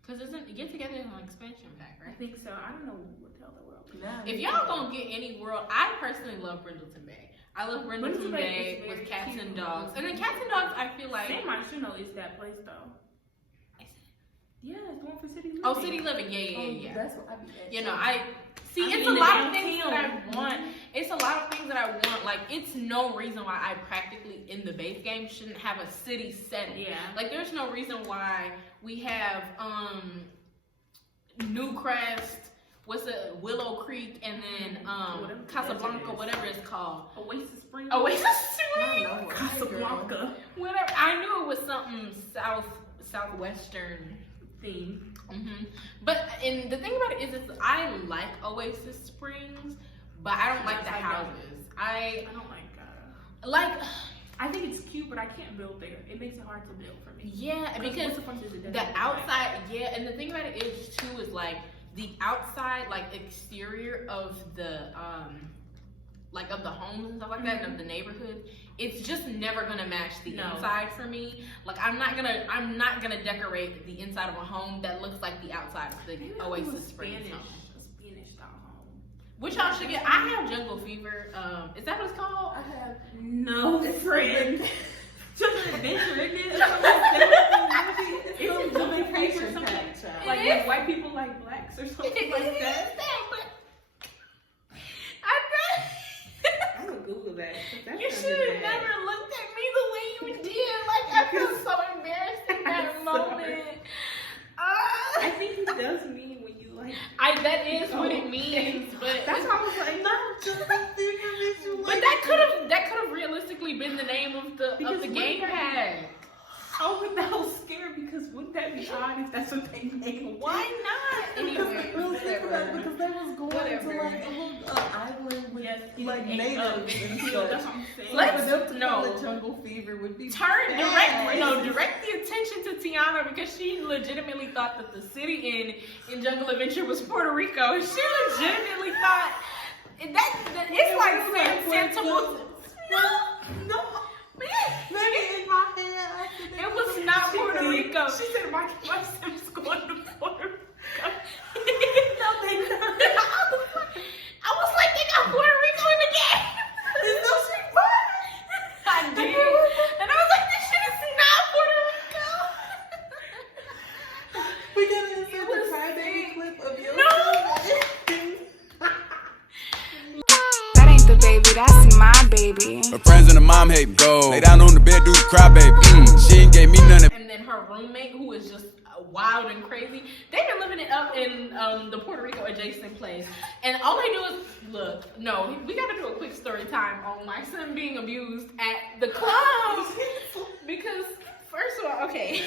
Because isn't get together is an expansion pack, right? I think so. I don't know what the hell the world. If y'all gonna get any world, I personally love Brindleton Bay. I love Brindleton Bay with cats and dogs. And then cats and dogs, I feel like San Martino is that place though. Yeah, it's the one for City Living. Oh, City Living, yeah. That's what I be. You know, it's a lot of things that I want. It's a lot of things that I want. Like, it's no reason why I practically in the base game shouldn't have a city setting. Yeah. Like, there's no reason why we have Newcrest. What's it? Willow Creek, and then Casablanca, whatever it's called. Oasis Springs. Casablanca. Whatever. I knew it was something southwestern theme. But and the thing about it is, I like Oasis Springs, but I don't like the houses. I don't like. I think it's cute, but I can't build there. It makes it hard to build for me. Yeah, because the outside. Yeah, and the thing about it is too is like. The outside, like exterior of the like of the homes and stuff like that, and of the neighborhood, it's just never gonna match the inside for me. Like I'm not gonna decorate the inside of a home that looks like the outside of the Oasis Springs home. Spanish style home. Which y'all should get. I have Jungle Fever. Is that what it's called? I have no friend. Just an adventure, isn't it? It's a vacation or something. Like when white people like blacks or something like that. I'm gonna Google that. You should have never looked at me the way you did. Like I feel so embarrassed in that moment. I think it does mean when you like. That is what it means, but that's how I was like, but that could have realistically been the name of the game pack. I was now scared because wouldn't that be odd if that's what they named? Why not? Anyway, because they was going to like a little island with like natives and stuff. That's what I'm saying. Let's Jungle Fever would be direct the attention to Tiana because she legitimately thought that the city in Jungle Adventure was Puerto Rico. She legitimately thought that it's like Santa Monica. No. Maybe in my head. It was not Puerto Rico. She said my Sim's going to Puerto Rico. No, they not. I was like, they got Puerto Rico in the game. I did. And I was like, this shit is not Puerto Rico. We gotta insert the Friday clip of your That ain't the baby, that's my baby. baby. Her friends and her mom hate me. Go. Lay down on the bed, do the cry, baby. She ain't gave me none of. And then her roommate, who is just wild and crazy, they've been living it up in the Puerto Rico adjacent place. And all they do is look. No, we gotta do a quick story time on my son being abused at the club because. First of all, okay.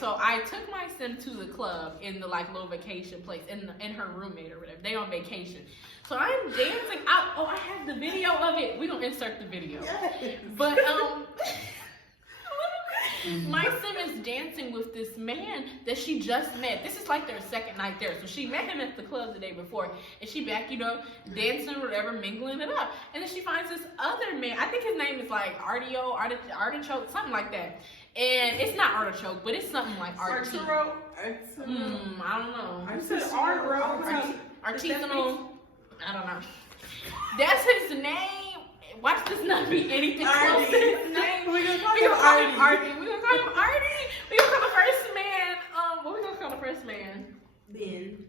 So I took my sim to the club in the like little vacation place, and her roommate or whatever. They on vacation, so I'm dancing out. Oh, I have the video of it. We gonna insert the video. But my sim is dancing with this man that she just met. This is like their second night there. So she met him at the club the day before, and she back, dancing or whatever, mingling it up. And then she finds this other man. I think his name is like Artichoke, something like that. And it's not artichoke, but it's something like artichoke. I don't know. I said artichoke. Artisanal. I don't know. That's his name. Watch this not be anything close to his name. We're gonna call him Artie. We're gonna call him Artie. We're gonna call the first man. What we gonna call the first man? Ben.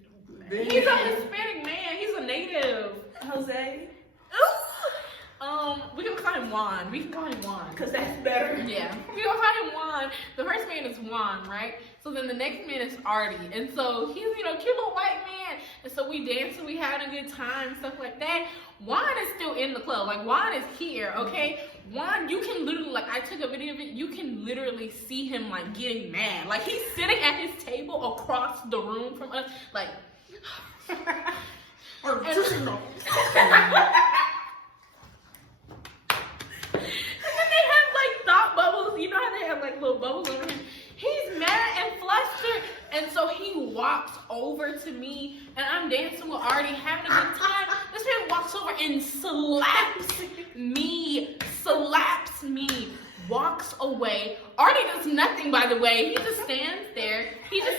He's a Hispanic man. He's a native. Jose. We're gonna call him Juan. We can call him Juan. Cause that's better. Yeah. We're gonna call him Juan. The first man is Juan, right? So then the next man is Artie. And so he's, cute little white man. And so we dancing, we having a good time, stuff like that. Juan is still in the club. Like, Juan is here, okay? Juan, you can literally, like, I took a video of it. You can literally see him, like, getting mad. Like, he's sitting at his table across the room from us, like, Artisanal. thought bubbles, you know how they have like little bubbles over him? He's mad and flustered, and so he walks over to me, and I'm dancing with Artie, having a good time. This man walks over and slaps me, walks away. Artie does nothing, by the way. He just stands there. He said,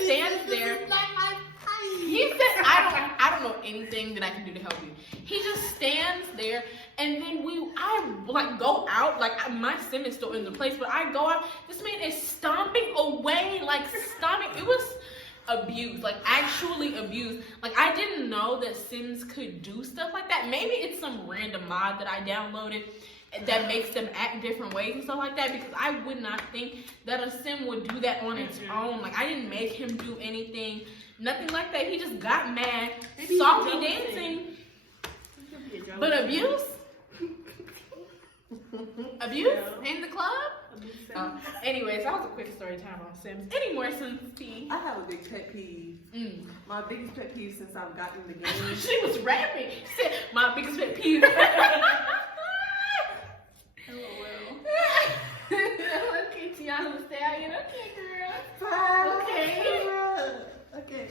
I don't know anything that I can do to help you. He just stands there, and then I like go out, like my sim is still in the place, but I go out. This man is stomping away, like stomping. It was abuse, like actually abuse. Like I didn't know that Sims could do stuff like that. Maybe it's some random mod that I downloaded that makes them act different ways and stuff like that, because I would not think that a sim would do that on its own. Like I didn't make him do anything, nothing like that. He just got mad, saw me dancing. But abuse? Abuse in the club? Anyways, that was a quick story time on Sims. Any more Sims tea? I have a big pet peeve. My biggest pet peeve since I've gotten in the game. She was rapping. She said, my biggest pet peeve. Okay, Tiana the Stallion. Okay, girl. Okay.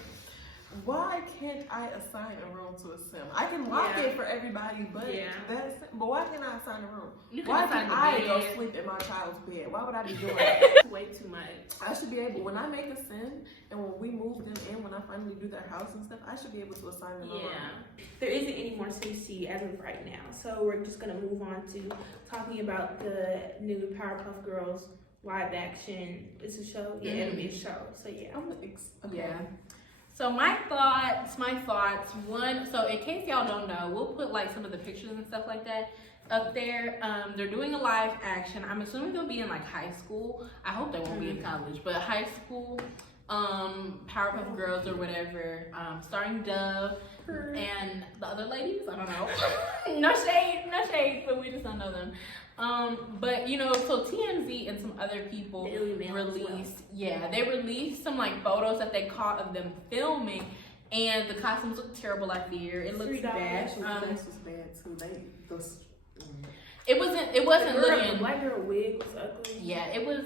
Why can't I assign a room to a sim? I can lock it for everybody, but why can't I assign a room? Why can't I go sleep in my child's bed? Why would I be doing that? It's way too much. I should be able, when I make a sim and when we move them in, when I finally do their house and stuff, I should be able to assign them a room. There isn't any more CC as of right now, so we're just gonna move on to talking about the new Powerpuff Girls live action. It's a show. Yeah, it'll be a show. So So my thoughts, one, so in case y'all don't know, we'll put like some of the pictures and stuff like that up there. They're doing a live action. I'm assuming they'll be in like high school. I hope they won't be in college, but high school, Powerpuff Girls or whatever, starring Dove and the other ladies, I don't know. No shade, but we just don't know them. But so TMZ and some other people released, they released some like photos that they caught of them filming, and the costumes look terrible. I fear it looks bad. This was bad too. It wasn't looking. The black girl wig was ugly. Yeah, it was.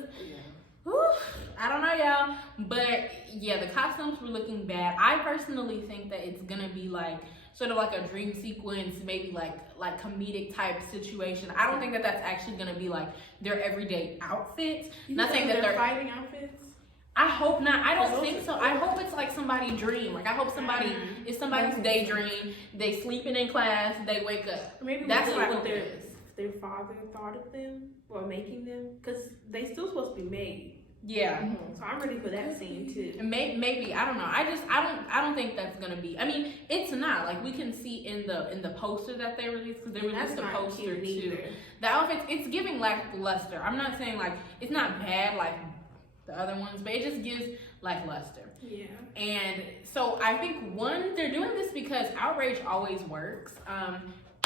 Whew, I don't know, y'all, but the costumes were looking bad. I personally think that it's gonna be like sort of like a dream sequence, maybe like comedic type situation. I don't think that that's actually gonna be like their everyday outfits. Not saying that they're fighting outfits. I hope not. I don't think so. I hope it's like somebody's dream. Like I hope it's somebody's daydream. They sleeping in class, they wake up. Or maybe that's what their father thought of them or making them, because they still supposed to be made. Yeah. So I'm ready for that scene too. Maybe I don't know. I don't think that's gonna be. I mean, it's not like we can see in the poster that they released, because they released the poster too. The outfits, it's giving lackluster. I'm not saying like it's not bad like the other ones, but it just gives lackluster. Yeah. And so I think they're doing this because outrage always works.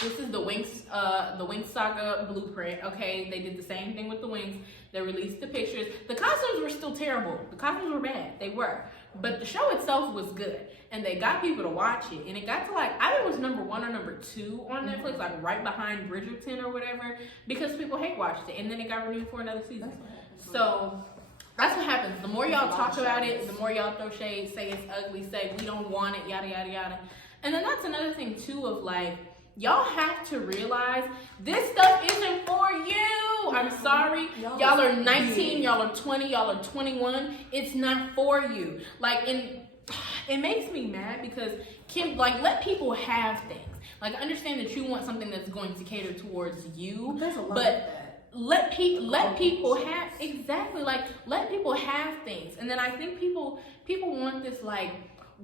This is the Winx Saga blueprint. Okay, they did the same thing with the Winx. They released the pictures. The costumes were still terrible. The costumes were bad. They were. But the show itself was good. And they got people to watch it. And it got to like, I think it was number 1 or number 2 on Netflix, like right behind Bridgerton or whatever, because people hate watched it. And then it got renewed for another season. So that's what happens. The more y'all talk about it, the more y'all throw shade, say it's ugly, say we don't want it, yada, yada, yada. And then that's another thing too of like, y'all have to realize this stuff isn't for you. I'm sorry. Y'all are 19, y'all are 20, y'all are 21. It's not for you. Like, and it makes me mad because let people have things. Like, I understand that you want something that's going to cater towards you, but let people have exactly like let people have things. And then I think people want this like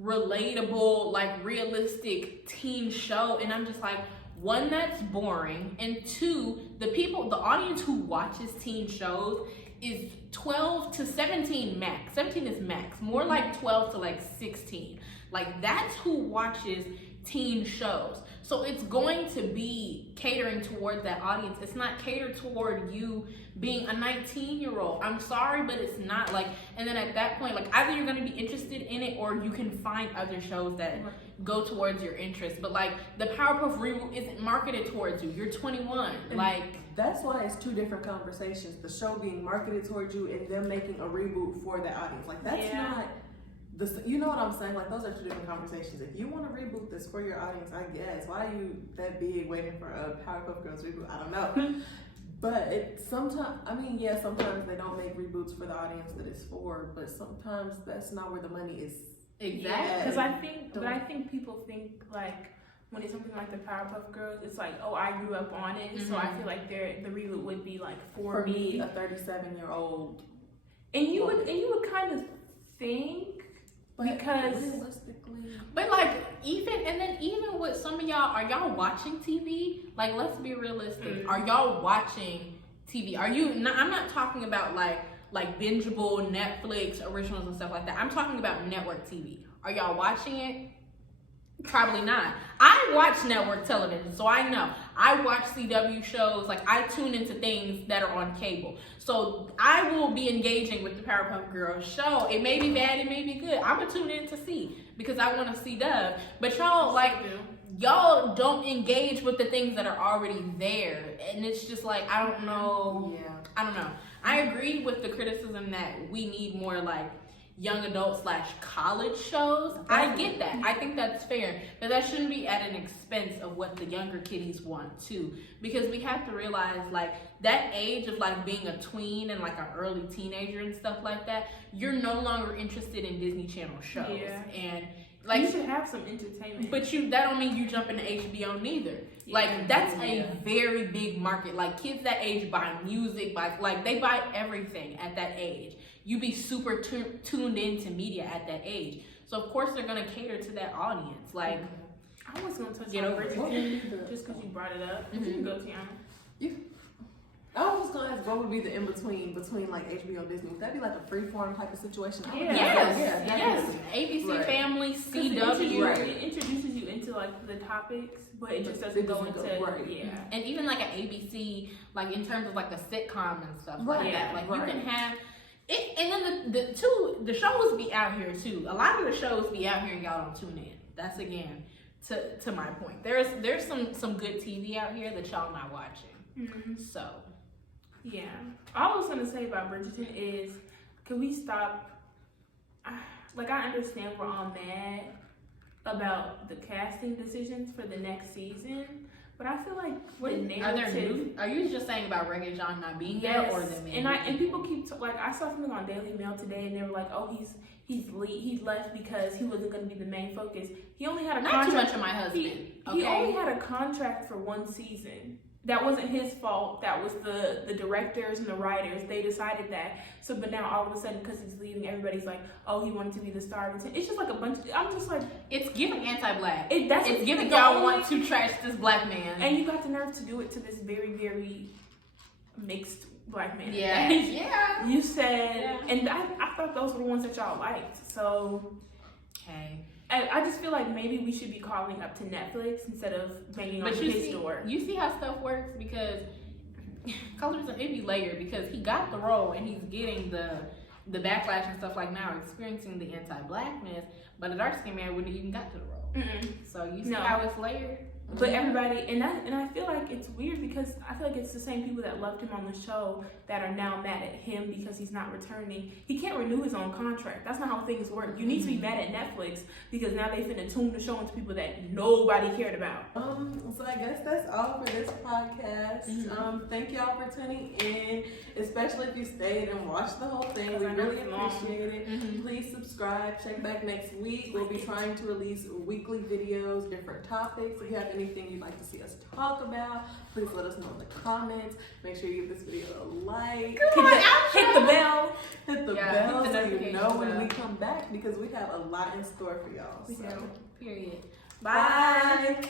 relatable, like realistic teen show, and I'm just like, 1, that's boring, and 2, the audience who watches teen shows is 12 to 17 max. 17 is max, more like 12 to like 16. Like that's who watches teen shows. So it's going to be catering toward that audience. It's not catered toward you being a 19-year-old. I'm sorry, but it's not like, and then at that point, like either you're going to be interested in it or you can find other shows that go towards your interest. But like the Powerpuff Reboot isn't marketed towards you. You're 21. Like that's why it's 2 different conversations. The show being marketed towards you and them making a reboot for the audience. Like that's not you know what I'm saying? Like those are 2 different conversations. If you want to reboot this for your audience, I guess. Why are you that big waiting for a Powerpuff Girls reboot? I don't know. But sometimes they don't make reboots for the audience that it's for, but sometimes that's not where the money is. Exactly. Because I think people think like when it's something like the Powerpuff Girls, it's like, oh, I grew up on it, so I feel like the reboot would be like for me, a 37-year-old. And you would kind of think. Because realistically, but like even with some of y'all, are y'all watching TV? Like, let's be realistic. Are y'all watching TV? Are you? I'm not talking about like bingeable Netflix originals and stuff like that. I'm talking about network TV. Are y'all watching it? Probably not. I watch network television, so I know. I watch CW shows, like I tune into things that are on cable. So I will be engaging with the Powerpuff Girls show. It may be bad, it may be good. I'm gonna tune in to see because I want to see Dove. But y'all don't engage with the things that are already there. And it's just like, I don't know. Yeah. I don't know. I agree with the criticism that we need more like young adult / college shows. I get that. I think that's fair. But that shouldn't be at an expense of what the younger kiddies want too. Because we have to realize like that age of like being a tween and like an early teenager and stuff like that, you're no longer interested in Disney Channel shows. Yeah. And like you should have some entertainment. But that don't mean you jump into HBO neither. Yeah. Like that's a very big market. Like kids that age buy music, they buy everything at that age. You be super tuned into media at that age. So of course they're gonna cater to that audience. Like I was gonna touch on Bridgerton just because you brought it up. You can go, Tiana. I was just gonna ask what would be the in between like HBO and Disney. Would that be like a freeform type of situation? Yes. ABC Family, CW. It introduces you into like the topics, but it just doesn't go into And even like an ABC, like in terms of like a sitcom and stuff like that. Like you can have it, and then the shows be out here too. A lot of the shows be out here and y'all don't tune in. That's again to my point. There's some good TV out here that y'all not watching. So yeah, all I was gonna say about Bridgerton is, can we stop? Like I understand we're all mad about the casting decisions for the next season, but I feel like the narrative. Are you just saying about Reggae John not being there, or the man? And people keep I saw something on Daily Mail today, and they were like, "Oh, he's left because he wasn't going to be the main focus. He only had a contract. Not too much of my husband. He only had a contract for 1 season, that wasn't his fault. That was the directors and the writers. They decided that. So, but now all of a sudden, because he's leaving, everybody's like, oh, he wanted to be the star of it. It's just like a bunch of, I'm just like. It's giving anti-black. It's giving y'all want to trash this black man. And you got the nerve to do it to this very, very mixed black man. Yeah. Yeah. You said, and I thought those were the ones that y'all liked. So. Okay. I just feel like maybe we should be calling up to Netflix instead of banging on his door. You see how stuff works, because colorism, it be layered, because he got the role and he's getting the backlash and stuff, like now experiencing the anti-blackness, but a dark-skinned man wouldn't even got to the role. So you see how it's layered? But everybody, and I feel like it's weird, because I feel like it's the same people that loved him on the show that are now mad at him because he's not returning. He can't renew his own contract. That's not how things work. You need to be mad at Netflix because now they finna tune the show into people that nobody cared about. So I guess that's all for this podcast. Thank y'all for tuning in, especially if you stayed and watched the whole thing. We really appreciate it. Please subscribe. Check back next week. We'll be trying to release weekly videos, different topics. If you have anything you'd like to see us talk about, please let us know in the comments. Make sure you give this video a like. Hit the bell. Hit the bell so you know when we come back, because we have a lot in store for y'all. So, period. Bye.